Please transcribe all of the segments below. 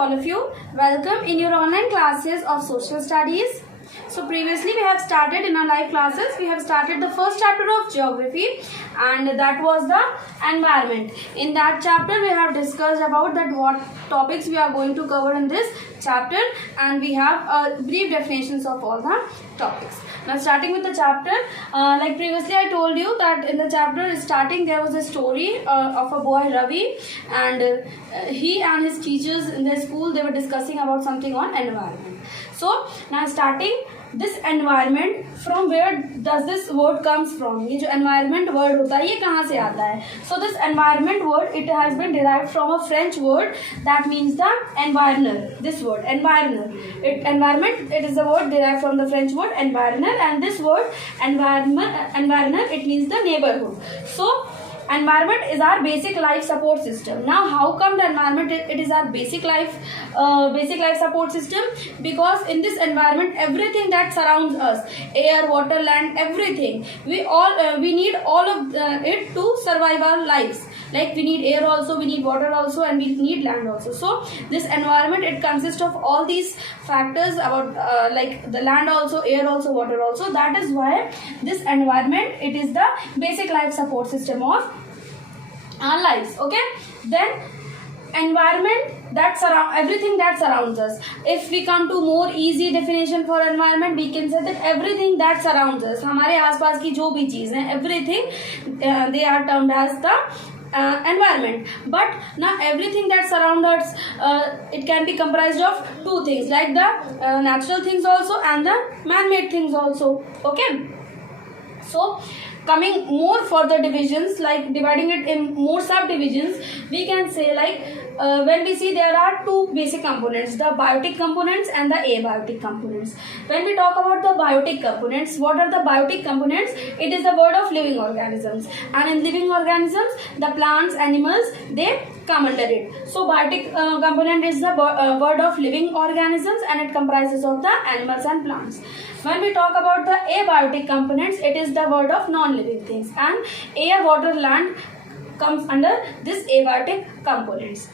all of you. Welcome in your online classes of social studies. So previously we have started in our live classes, we have started the first chapter of geography, and that was the environment. In that chapter we have discussed about that what topics we are going to cover in this chapter, and we have brief definitions of all the topics. Now starting with the chapter, like previously I told you that in the chapter starting there was a story of a boy Ravi, and he and his teachers in their school, they were discussing about something on environment. So now starting this environment, from where does this word comes from? ये जो environment word होता है ये कहाँ से आता है? So this environment word, it has been derived from a French word that means the environner. This word environner, environment, it is a word derived from the French word environner, and this word environner, it means the neighborhood. So environment is our basic life support system. Now how come the environment it is our basic life support system? Because in this environment everything that surrounds us, air, water, land, everything, we need all of it to survive our lives. Like we need air also, we need water also, and we need land also. So this environment, it consists of all these factors about like the land also, air also, water also. That is why this environment, it is the basic life support system of our lives. Okay, then environment that surround everything that surrounds us. If we come to more easy definition for environment, we can say that everything that surrounds us, हमारे आसपास की जो भी चीज़ हैं, everything they are termed as the environment. But now everything that surrounds us, it can be comprised of two things, like the natural things also and the man-made things also. Okay, so coming more further divisions, like dividing it in more subdivisions, we can say like when we see there are two basic components, the biotic components and the abiotic components. When we talk about the biotic components, what are the biotic components? It is the word of living organisms, and in living organisms the plants, animals, they come under it. So biotic component is the word of living organisms, and it comprises of the animals and plants. When we talk about the abiotic components, it is the word of non-living things, and air, water, land comes under this abiotic components.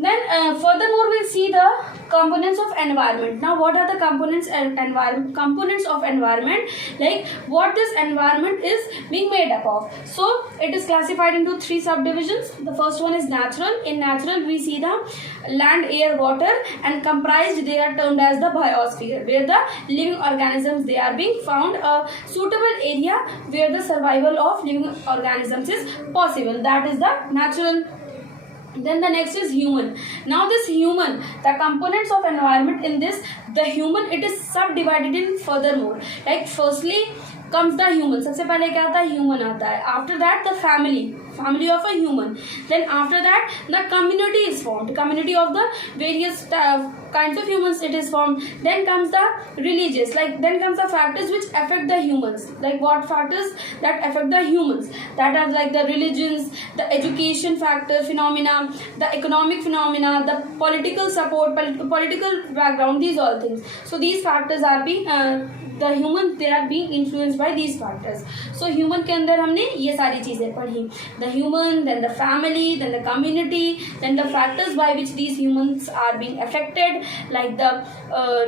Then furthermore we'll see the components of environment. Now what are the components of environment, like what this environment is being made up of? So it is classified into three subdivisions. The first one is natural. In natural we see the land, air, water, and comprised they are termed as the biosphere, where the living organisms they are being found, a suitable area where the survival of living organisms is possible. That is the natural. Then the next is human. Now this human, the components of environment in this, the human, it is subdivided in furthermore. Like firstly comes the human. सबसे पहले क्या आता है? Human आता है. After that the family of a human. Then after that the community is formed. Community of the various kinds of humans it is formed. Then comes the religious. Like then comes the factors which affect the humans. Like what factors that affect the humans? That are like the religions, the education factor, phenomena, the economic phenomena, the political support, political background. These all things. So these factors are being the human, they are being influenced by these factors. So human के अंदर हमने ये सारी चीजें पढ़ी. The human, then the family, then the community, then the factors by which these humans are being affected, like the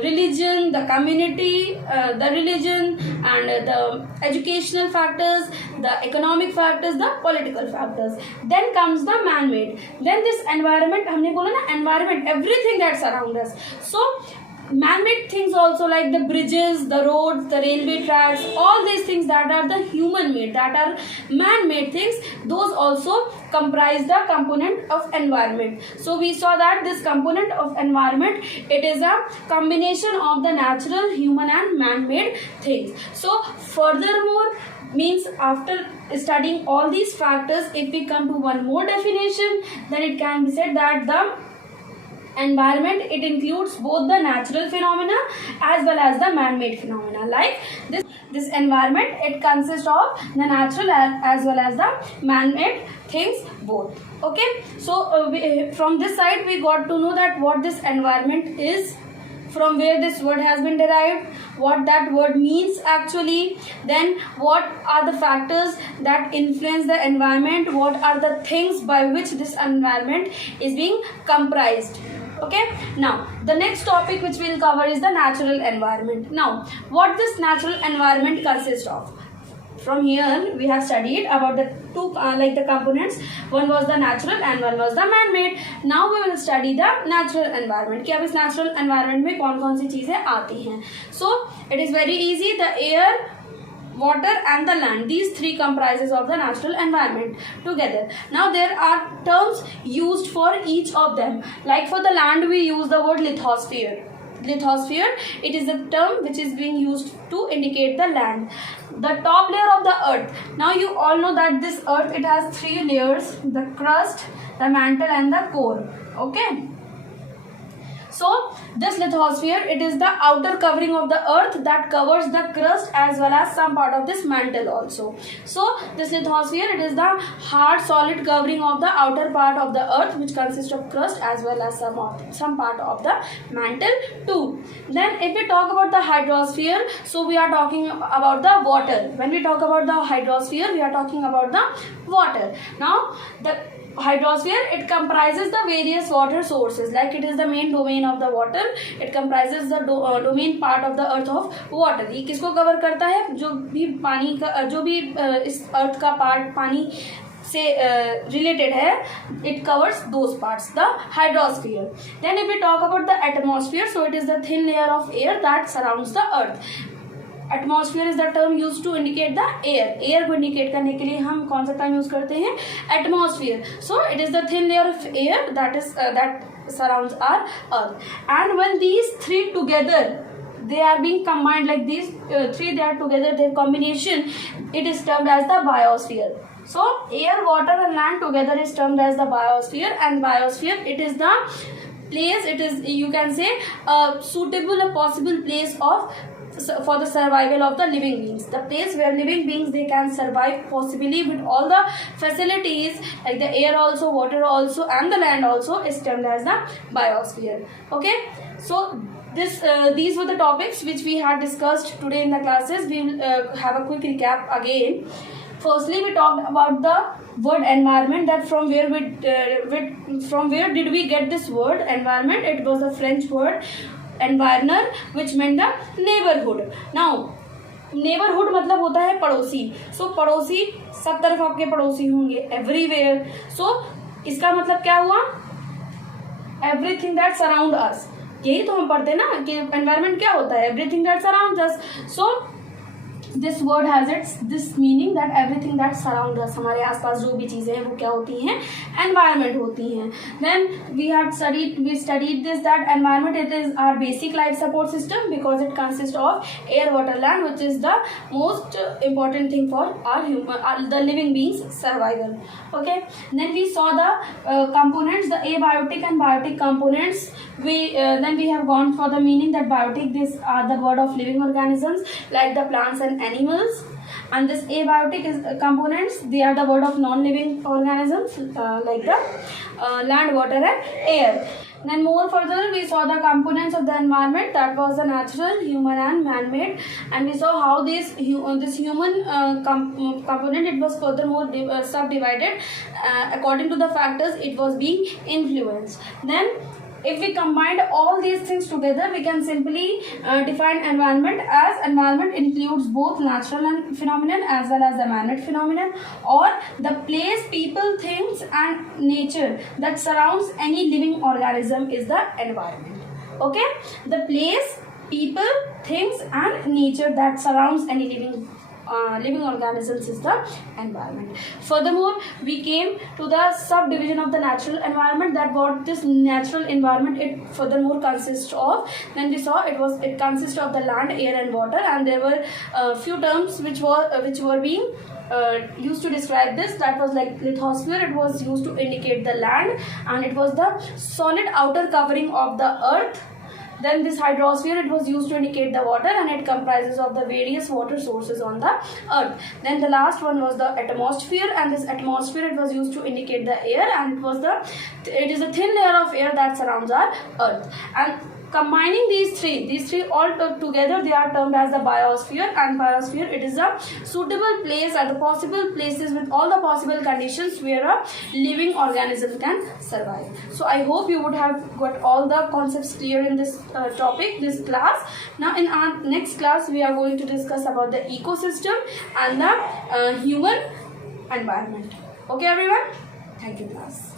religion, the community, the religion, and the educational factors, the economic factors, the political factors. Then comes the man-made. Then this environment, हमने बोला ना environment, everything that surrounds us. So man-made things also, like the bridges, the roads, the railway tracks, all these things that are the human-made, that are man-made things, those also comprise the component of environment. So we saw that this component of environment, it is a combination of the natural, human and man-made things. So furthermore means after studying all these factors, if we come to one more definition, then it can be said that the environment, it includes both the natural phenomena as well as the man-made phenomena. Like this environment, it consists of the natural as well as the man-made things both. Okay, so from this side we got to know that what this environment is, from where this word has been derived, what that word means actually, then what are the factors that influence the environment, what are the things by which this environment is being comprised. Okay, now the next topic which we'll cover is the natural environment. Now, what this natural environment consists of? From here we have studied about the two the components. One was the natural and one was the man-made. Now we will study the natural environment कि अब इस natural environment में कौन कौन सी चीजें आती हैं. So it is very easy. The air, water and the land, these three comprises of the natural environment together. Now there are terms used for each of them. Like for the land we use the word lithosphere. Lithosphere, it is a term which is being used to indicate the land, the top layer of the earth. Now you all know that this earth, it has three layers: the crust, the mantle and the core. Okay, so this lithosphere, it is the outer covering of the earth that covers the crust as well as some part of this mantle also. So this lithosphere, it is the hard solid covering of the outer part of the earth which consists of crust as well as some part of the mantle too. Then if we talk about the hydrosphere, so we are talking about the water. When we talk about the hydrosphere, we are talking about the water. Now the hydrosphere, it comprises the various water sources. Like it is the main domain of the water. It comprises the domain part of the earth of water. ये किसको cover करता है? जो भी पानी का, जो भी इस earth का part पानी से related है, it covers those parts, the hydrosphere. Then if we talk about the atmosphere, so it is the thin layer of air that surrounds the earth. Atmosphere is the term use to indicate the air. Air को indicate करने के लिए हम कौन सा term use करते हैं? Atmosphere. So it is the thin layer of air that surrounds our earth. And when these three together, they are being combined, like these three, they are together, their combination, it is termed as the biosphere. So air, water and land together is termed as the biosphere. And biosphere, it is the place, it is, you can say, a suitable, a possible place of for the survival of the living beings. The place where living beings, they can survive possibly with all the facilities, like the air also, water also and the land also, is termed as the biosphere. Okay, so these were the topics which we had discussed today in the classes. We will have a quick recap again. Firstly, we talked about the word environment, that from where did we get this word environment? It was a French word environner, which meant the neighborhood. Now neighborhood मतलब होता है पड़ोसी. So पड़ोसी, सब तरफ आपके पड़ोसी होंगे, everywhere. So इसका मतलब क्या हुआ? Everything that surround us. यही तो हम पढ़ते ना कि environment क्या होता है? Everything that surrounds us. So this word has its this meaning, that everything that surrounds us, हमारे आसपास जो भी चीजें हैं वो क्या होती हैं? Environment होती हैं. Then we studied this, that environment, it is our basic life support system because it consists of air, water, land, which is the most important thing for the living beings survival. Okay, then we saw the components, the abiotic and biotic components. Then we have gone for the meaning, that biotic, these are the word of living organisms like the plants and animals, and this abiotic is components, they are the word of non-living organisms like the land, water and air. Then more further we saw the components of the environment, that was the natural, human and man-made, and we saw how this human component, it was furthermore subdivided according to the factors it was being influenced. Then if we combine all these things together, we can simply define environment as environment includes both natural and phenomenon as well as the man-made phenomenon, or the place, people, things and nature that surrounds any living organism is the environment. Okay, the place, people, things and nature that surrounds any living organisms is the environment. Furthermore, we came to the subdivision of the natural environment, that what this natural environment it furthermore consists of. Then we saw it consists of the land, air and water, and there were few terms which were being used to describe this. That was like lithosphere, it was used to indicate the land, and it was the solid outer covering of the earth. Then this hydrosphere, it was used to indicate the water, and it comprises of the various water sources on the earth. Then the last one was the atmosphere, and this atmosphere, it was used to indicate the air, and it is a thin layer of air that surrounds our earth. And combining these three all together, they are termed as the biosphere. And biosphere, it is a suitable place or the possible places with all the possible conditions where a living organism can survive. So I hope you would have got all the concepts clear in this topic, this class. Now in our next class, we are going to discuss about the ecosystem and the human environment. Okay everyone, thank you class.